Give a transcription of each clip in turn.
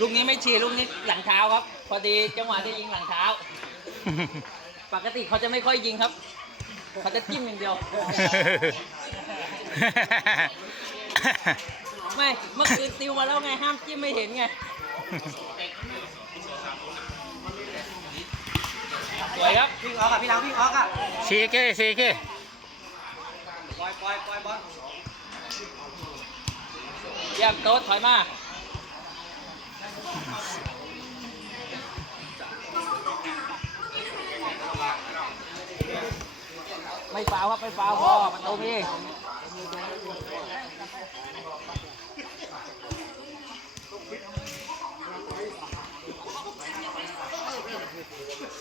ลูกนี้ไม่ฉีดลูกนี้หลังเท้าครับ พอดีจังหวะที่ยิงหลังเท้า ปกติเขาจะไม่ค่อยยิงครับ เขาจะจิ้มอย่างเดียว ไม่ เมื่อคืนติวมาแล้วไงห้ามจิ้มไม่เห็นไง สวยครับวิ่งออกอะพี่เราวิ่งออกอะสีเก้สีเก้ปล่อยปล่อยปล่อยบอลเยี่ยมโต๊ดถอยมา ไม่ฟาวครับไม่ฟาวพอประตูพี่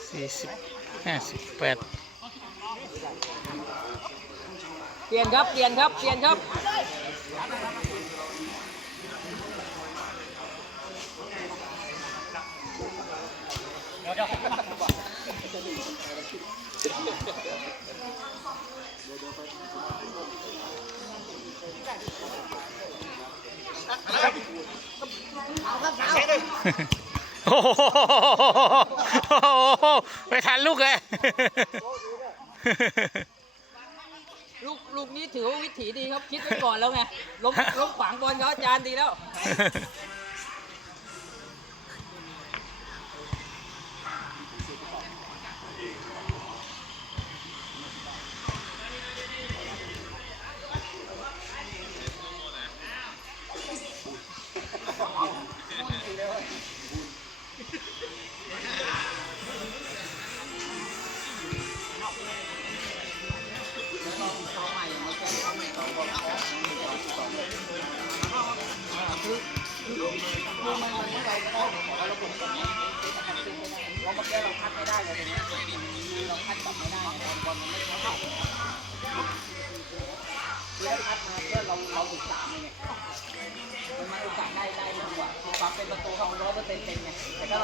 สี่สิบห้าสิบแปดเปลี่ยนครับเปลี่ยนครับเปลี่ยนครับ โอ้โหไปทันลูกเลย ลูกลูกนี้ถือว่าวิถีดีครับ คิดไว้ก่อนแล้วไงล้มล้มขวางบอลเขาอาจารย์ดีแล้ว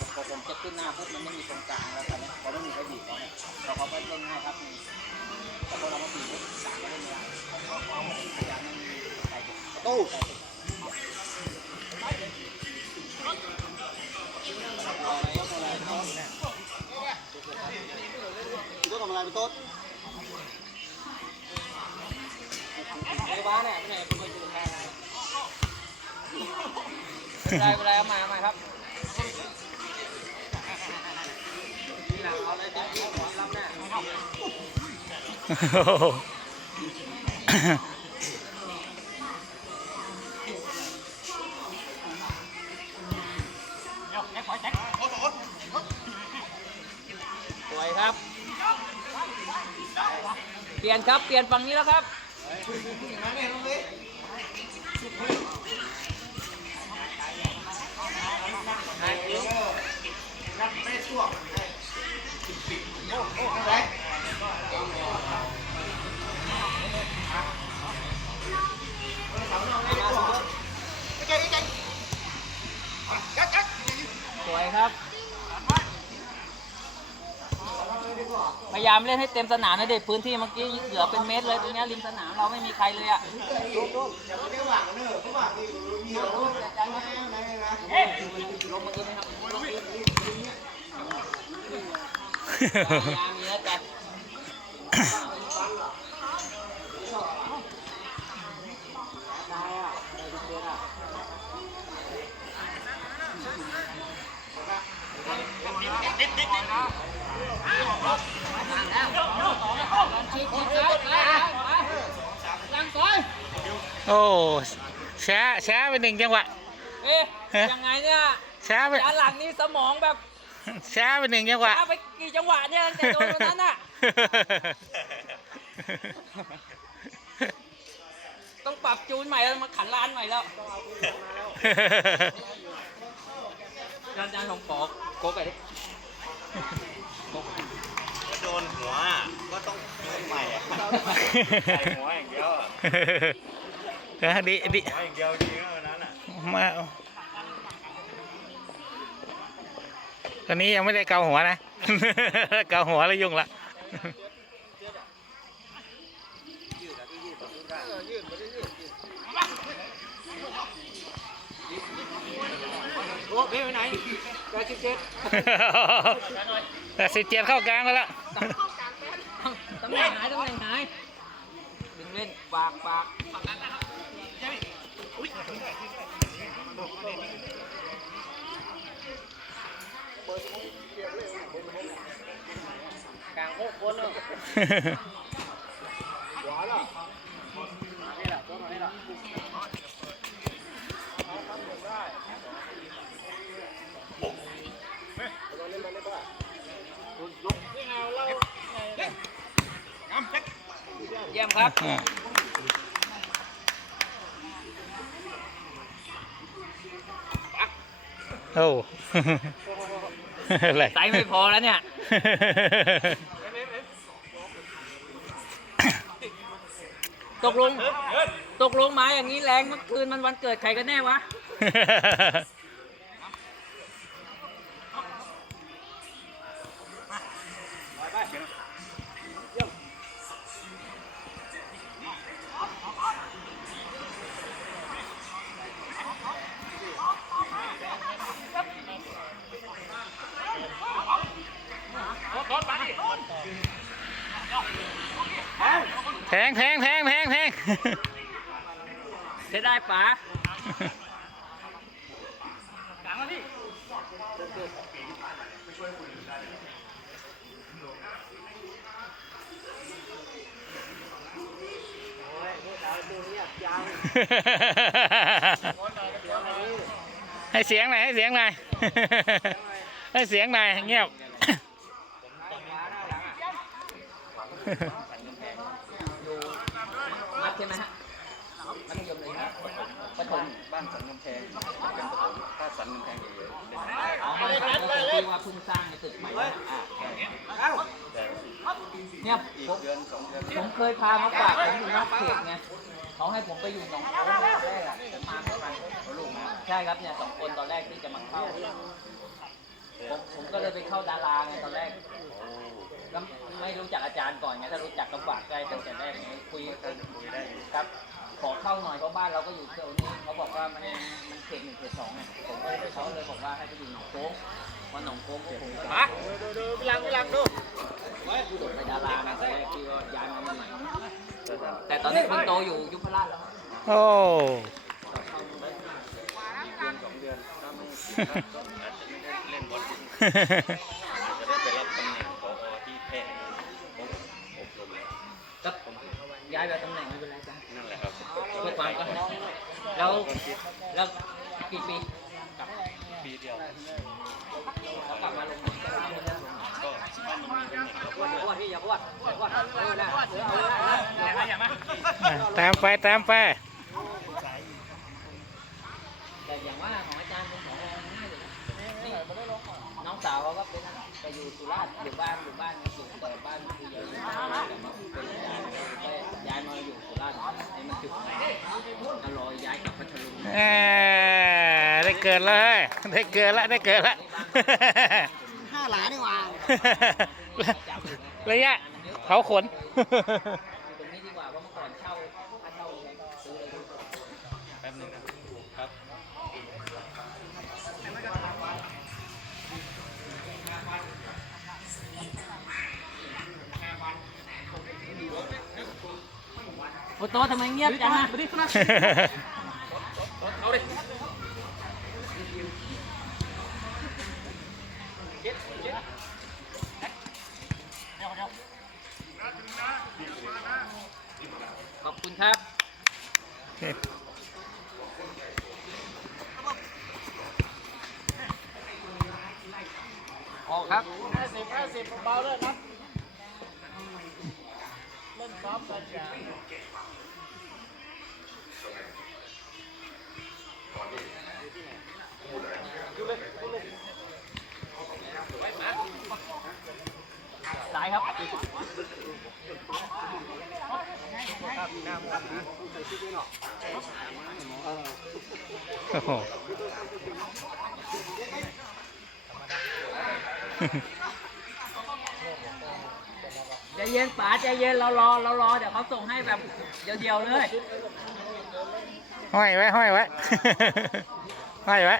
พอไม่มีหน้าพอผมจะขึ้นหน้าปุ๊บมันไม่มีตรงกลางแล้วตอนนี้พอไม่มีใครบีบเขาเนี่ยเราเขาก็เล่นง่ายครับแต่พอเรามาบีบปุ๊บสามก็เล่นไม่ได้พยายามไม่มีใครบีบตู้ตู้ทำอะไรเป็นโต๊ดไอ้บ้านเนี่ยไม่ไหนเป็นคนดูแทนไม่ได้ไม่ได้เอามาเอามาครับ สวยครับ เปลี่ยนครับ เปลี่ยนฝั่งนี้แล้วครับสายามเล่นให้เต็มสนามนะเด็กพื้นที่เมื่อกี้เหลือเป็นเมตรเลยตรงเนี้ยริมสนามเราไม่มีใครเลยอะลงเมื่อกี้ไหมครับพยายามมีแล้วแต่ชิดชิดซ้ายซ้ายซ้ายหลังซอย โอ้ช้าช้าไปหนึ่งจังหวะเอ๊ะยังไงเนี่ยช้าไปจานหลังนี่สมองแบบช้าไปหนึ่งจังหวะเอาไปกี่จังหวะเนี่ยตั้งแต่โดนวันนั้นน่ะต้องปรับจูนใหม่แล้วมาขันร้านใหม่แล้วจานจานของปอกโกไปดิโกนหัวก็ต้องเริ่มใหม่อะใส่หัวอย่างเดียว อะเออดีดีหัวอย่างเดียวดีนะวันนั้นอะมาตอนนี้ยังไม่ได้เกาหัวนะ เกาหัวแล้วยุ่งละโอ้เพ่ไปไหนแปดสิบเจ็ดแต่สิบเจ็ดเข้ากลางไปแล้วตำแหน่งหายตำแหน่งหายดึงเล่นปากปาก กลางหกคนเนอะเยี่ยมครับ อ่า โอ้อะไรไซส์ไม่พอแล้วเนี่ย ตกลง ตกลงมาอย่างนี้แรงเมื่อคืนมันวันเกิดใครกันแน่วะ งแทงแทงแทงแทงเสียได้ป๋าให้เสียงหน่อยให้เสียงหน่อยให้เสียงหน่อยเงียบ มัดใช่ไหมฮะมัธยมเลยครับปฐม บ้านสันกำ แพงเป็นถ้าสันกำแพงเยอะเอ๋อบ้านก็คือที่ว่าเพิ่งสร้างในตึกใหม่นะอ่เนี่ยอีกผมเดือนสองเดือนผมเคยพามาฝากผมอยู่นอกเขตไงเขาให้ผมไปอยู่หนองโค้งตอนแรกอะผมมาไม่ทันเขาลูกมาใช่ครับเนี่ยสองคนตอนแรกที่จะมาเข้าผมผมก็เลยไปเข้าดาราไงตอนแรกก็ไม่รู้จักอาจารย์ก่อนไงถ้ารู้จักก็ฝากใจตั้งแต่แรกไงคุยกันคุยได้ครับ ขอเข้าหน่อยเพราะบ้านเราก็อยู่เที่ยวนี้เขาบอกว่ามันมันเขตหนึ่งเขตสองไงผมก็เลยไปเขาเลยบอกว่าให้ไปอยู่หนองโค้งว่าหนองโค้งก็คงจะดูดูดูลังลังดูไปดาราไงตอนแรกที่ว่าย้ายมาใหม่แต่ตอนนี้คนโตอยู่ยุพราชแล้วโอ้เดือนสองเดือนถ้าไม่ถ้าอาจจะไม่ได้เล่นบอลจริงอาจจะได้ไปรับตำแหน่งผอที่แพร่ผมอบรมแล้วก็ย้ายไปตำแหน่ง เพื่อความก็แล้วแล้วกี่ปีปีเดียวเขากลับมาลงก็ถ้ามันมีตำแหน่งเราก็อ้วนพี่อย่าอ้วนอย่าอ้วนเออนะเออเอาเลยนะอย่ามาตามไปตามไปแต่อย่างว่าของอาจารย์เป็นของเราง่ายเลยนี่น้องสาวเขาก็เป็นนั่นไปอยู่สุราษฎร์อยู่บ้านอยู่บ้านอยู่แต่บ้านคือใหญ่แต่มาเป็นย้าย เอ้ยได้เกิดเลย ได้เกิดละได้เกิดละ ห้าหลานี่หว่า ระยะเผาขน โอ้โตทำไมเงียบจังอะขอบคุณครับ ออกครับ สายครับโอ้โหใจเย็นป๋าใจเย็นเรารอเรารอเดี๋ยวเขาส่งให้แบบเดียวๆเลย ห้อยไว้ ห้อยไว้ ห้อยไว้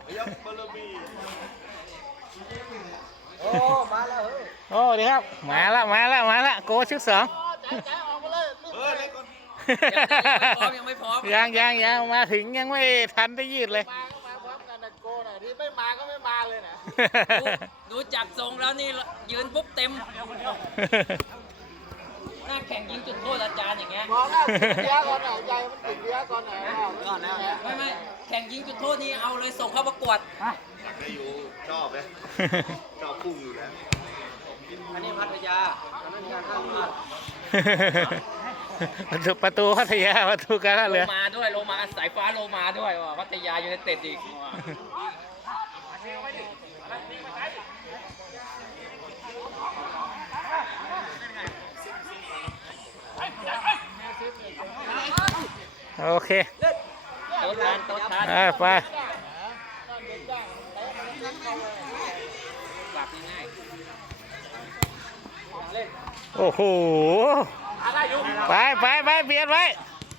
โอ้มาแล้วเฮ้ยโอ้ดีครับ มาละมาละมาละโกชุดสองพร้อมยังไม่พร้อมยังยังยังมาถึงยังไม่ทันได้ยืดเลยดูดูจากทรงแล้วนี่ยืนปุ๊บเต็ม หน้าแข่งยิงจุดโทษอาจารย์อย่างเงี้ย มองหน้าติดเบี้ยก่อนหน่อยใจมันติดเบี้ยก่อนหน่อยไม่ไม่แข่งยิงจุดโทษนี่เอาเลยส่งเข้าประกวดได้อยู่ชอบไหมชอบพุ่งอยู่แล้วอันนี้พัทยาอันนั้นการท่าเรือประตูประตูพัทยาประตูการท่าโลเรือมาด้วยโลมาสายฟ้าโลมาด้วยว่ะพัทยายูไนเต็ดอีกว่ะ โอเคโต๊ะทานโต๊ะทานอ่าไปกลับง่ายโอ้โห ไปไปไปเบียดไว้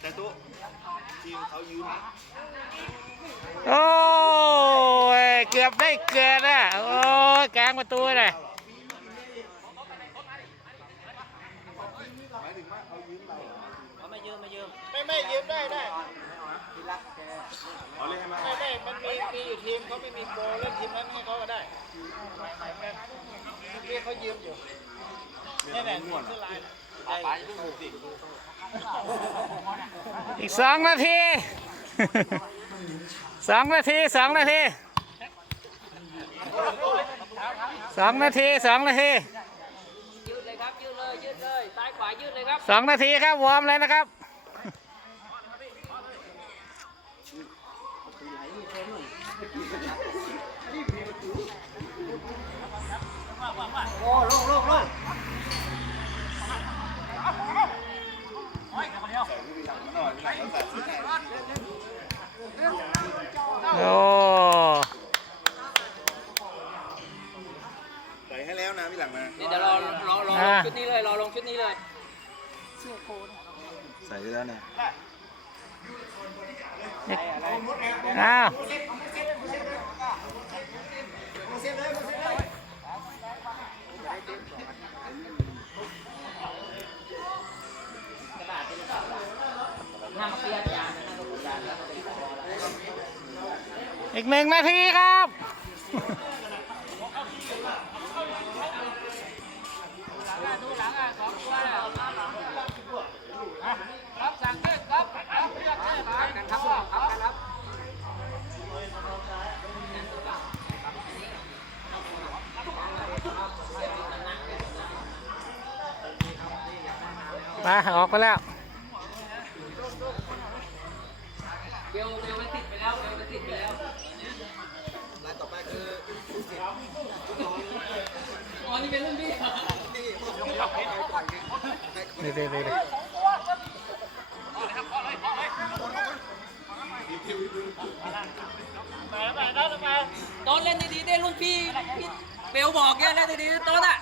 แต่ตุ๊ทีมเขายืนโอ้ย เกือบได้เกิดอะ โอ้ยกลางประตูเลย ๆเขาไม่ยืมไม่ยืมไม่ไม่ยืมได้ได้เอาเลยให้มาไม่ไม่มันมีมีอยู่ทีมเขาไม่มีโกเล่นทีมนั้นให้เขาก็ได้พี่เขายืมอยู่นี่แหละทีมเสื้อลายน่ะไปที่หกสิบอีกสองนาทีสองนาทีสองนาทีสองนาทีสองนาทียืดเลย ครับยืดเลยยืดเลยซ้ายขวายืดเลยครับสองนาทีครับวอร์มเลยนะครับโอ้ลงลงลงโอ้ ส่ให้แล้วนะพี่หลังนะเดี๋ยวรอรอรอลงชุดนี้เลยรอลงชุดนี้เลยใส่แล้วเนี่ยอ้าวหน้ามาเปียกยานนะหน้าลูกยานแล้วก็เป็นตะบอแล้วอีกหนึ่งนาทีครับรับ อ๋อนี่เป็นรุ่นพี่นี่นี่นี่ต้นเล่นดีๆได้รุ่นพี่พี่เบลบอกแกเล่นดีๆต้นอะ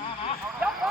มามาโอ้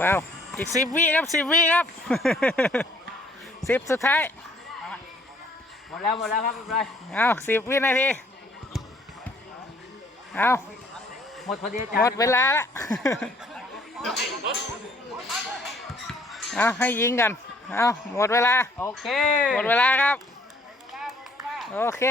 ว้าว อีกสิบวิครับสิบวิครับสิบสุดท้าย หมดแล้วหมดแล้วครับไม่เป็นไรเอาสิบวินาที เอาหมดพอดีอาจารหย์มดเวลาละ เอาให้ยิงกัน เอาหมดเวลา โอเค หมดเวลาครับ โอเค